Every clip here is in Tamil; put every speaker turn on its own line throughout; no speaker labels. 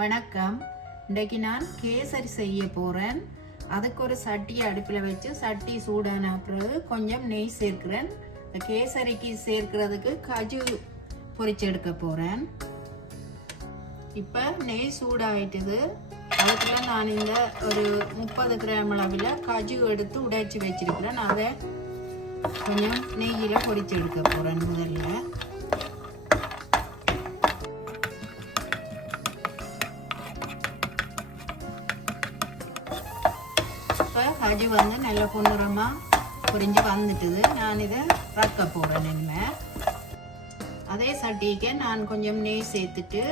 வணக்கம். இன்றைக்கு நான் கேசரி செய்ய போகிறேன் அதுக்கு ஒரு சட்டியை அடுப்பில் வச்சு சட்டி சூடான பிறகு கொஞ்சம் நெய் சேர்க்கிறேன். இந்த கேசரிக்கு சேர்க்கிறதுக்கு கஜு பொரிச்சு எடுக்க போகிறேன் இப்போ நெய் சூடாயிட்டுது. அதுக்குள்ள நான் இந்த ஒரு முப்பது கிராம் அளவில் கஜு எடுத்து உடைச்சி வச்சிருக்கிறேன். அதை கொஞ்சம் நெய்யில் பொரிச்சு எடுக்க போகிறேன் முதல்ல. கஜு வந்து நல்ல பொன்னிறமாக பொரிஞ்சு வந்துட்டுது. நான் இதை ரக்க போகிறேன் இனிமேல் அதே சட்டிக்கு நான் கொஞ்சம் நெய் சேர்த்துட்டு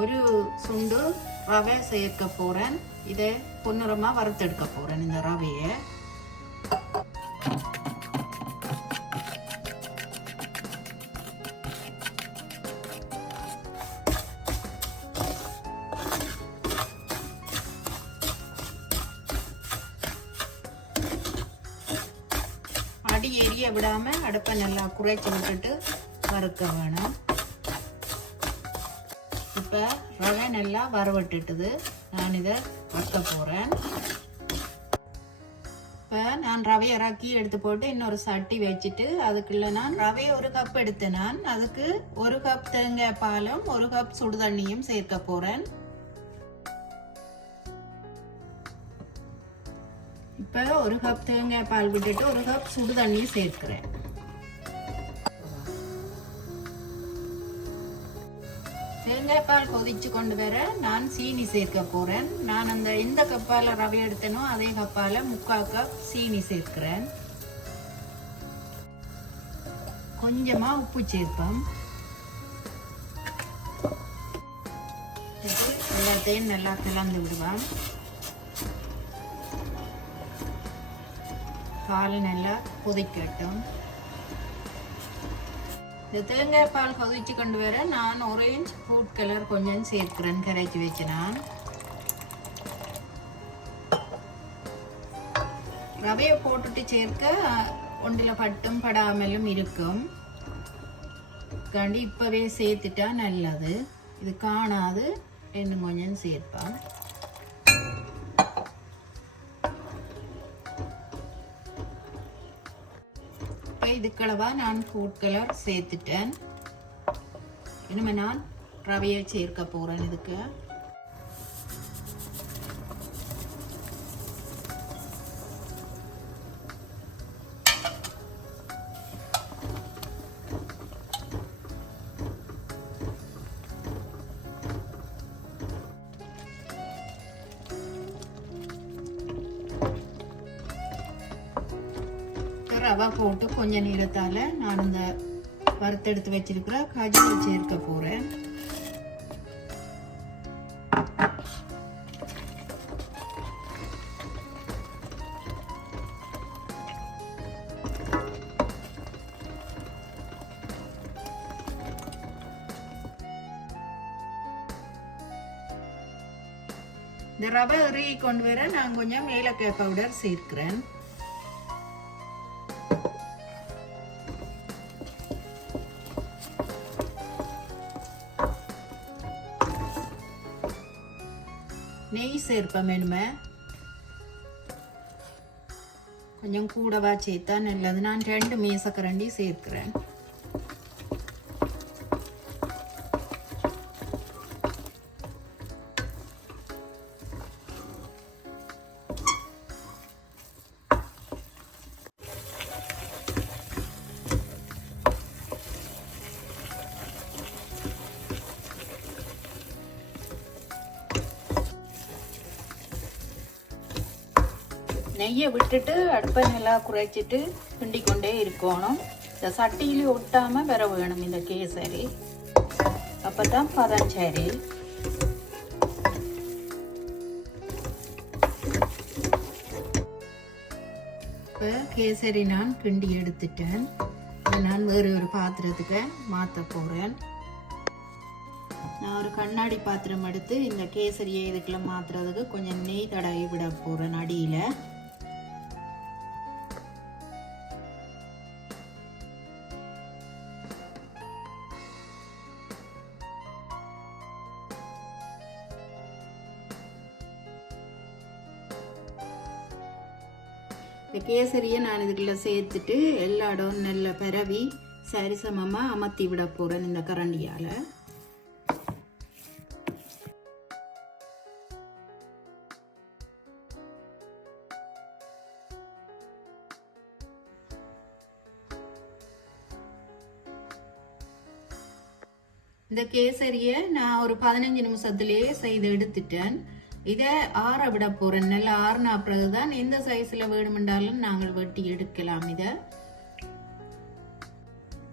ஒரு சுண்டு ரவை சேர்க்க போகிறேன் இதை பொன்னிறமாக வறுத்தெடுக்க போகிறேன் இந்த ரவையை. அடி விடாம அடுப்பை நல்லா குறைச்சி விட்டுட்டு வறுக்க வேணும். இப்போ ரவை நல்லா வறுவட்டுட்டுது. நான் இதை வறுக்க போகிறேன் இப்போ நான் ரவை இறக்கி எடுத்து போட்டு இன்னொரு சட்டி வச்சுட்டு அதுக்குள்ள நான் ரவை ஒரு கப் எடுத்தேன் நான் அதுக்கு ஒரு கப் தேங்காய் பாலும் ஒரு கப் சுடு தண்ணியும் சேர்க்க போகிறேன் இப்போ ஒரு கப் தேங்காய் பால் விட்டுட்டு ஒரு கப் சுடு தண்ணியும் சேர்க்கிறேன். தேங்காய் பால் கொதிச்சு கொண்டு வர நான் சீனி சேர்க்க போகிறேன் நான் அந்த எந்த கப்பால் ரவை எடுத்தனோ அதே கப்பால் முக்கால் கப் சீனி சேர்க்கிறேன். கொஞ்சமாக உப்பு சேர்ப்போம். எல்லாத்தையும் நல்லா கலந்து விடுவான் பால் நல்லா கொதிக்கட்டும். இந்த தேங்காய் பால் கொதிச்சு கொண்டு வர நான் ஒரேஞ்ச் ஃபுட் கலர் கொஞ்சம் சேர்க்கிறேன். கரைச்சி வச்சு நான். ரவையை போட்டுட்டு சேர்க்க ஒன்றில் பட்டும் படாமலும் இருக்கும். கண்டி இப்போவே சேர்த்துட்டா நல்லது. இது காணாது. இன்னும் கொஞ்சம் சேர்ப்பேன். இதுக்களவா நான் ஃபுட் கலர் சேர்த்துட்டேன். இனிமே நான் ரவையை சேர்க்க போகிறேன் இதுக்கு. ரவா போட்டு கொஞ்சம் நேரத்தால் நான் இந்த வறுத்தெடுத்து வச்சிருக்கிற காஜு சேர்க்க போகிறேன் இந்த ரவை இறுகி கொண்டு வர நான் கொஞ்சம் ஏலக்காய் பவுடர் சேர்க்கிறேன். நெய் சேர்ப்பேன் வேணுமே கொஞ்சம் கூடவா சேர்த்தா நல்லது. நான் ரெண்டு மீசக்கரண்டி சேர்க்கிறேன். நெய்யை விட்டுட்டு அடுப்பை நல்லா குறைச்சிட்டு கிண்டி கொண்டே இருக்கணும். இந்த சட்டியில ஒட்டாமல் வர வேணும் இந்த கேசரி. அப்போ தான் பதஞ்சரி. இப்போ கேசரி நான் கிண்டி எடுத்துட்டேன். இதை நான் வேறு ஒரு பாத்திரத்துக்கு மாற்ற போகிறேன் நான் ஒரு கண்ணாடி பாத்திரம் எடுத்து இந்த கேசரியை இதுக்குள்ள மாற்றுறதுக்கு கொஞ்சம் நெய் தடவி விட போகிறேன் அடியில். இந்த கேசரியை நான் இதுக்குள்ளே சேர்த்துட்டு எல்லா இடம் நல்ல பரவி சரிசமமாக அமர்த்தி விட போகிறேன் இந்த கரண்டியால். இந்த கேசரியை நான் ஒரு பதினஞ்சு நிமிஷத்துலேயே செய்து எடுத்துட்டேன். இதை ஆற விட போகிறேன் நல்லா ஆறுனா பிறகுதான் எந்த சைஸில் வேணுமென்றாலும் நாங்கள் வெட்டி எடுக்கலாம் இதை.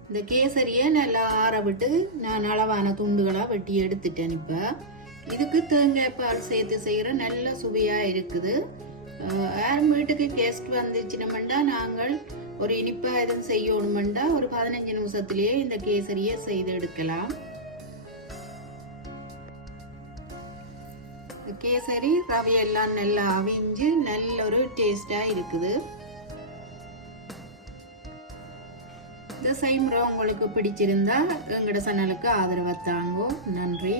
இந்த கேசரியை நல்லா ஆற விட்டு நான் அளவான துண்டுகளாக வெட்டி எடுத்துட்டேன் இப்போ. இதுக்கு தேங்காய் பால் சேர்த்து செய்கிற நல்ல சுவையாக இருக்குது. யாரும் வீட்டுக்கு கெஸ்ட் வந்துச்சுனமெண்டா நாங்கள் ஒரு இனிப்பாக எதுவும் செய்யணுமெண்டா ஒரு பதினஞ்சு நிமிஷத்துலேயே இந்த கேசரியை செய்து எடுக்கலாம். கேசரி ரவையெல்லாம் நல்லா அவிஞ்சு நல்ல ஒரு டேஸ்டாக இருக்குது. இந்த செய்முறை உங்களுக்கு பிடிச்சிருந்தா எங்களோட சேனலுக்கு ஆதரவை தாங்கோ. நன்றி.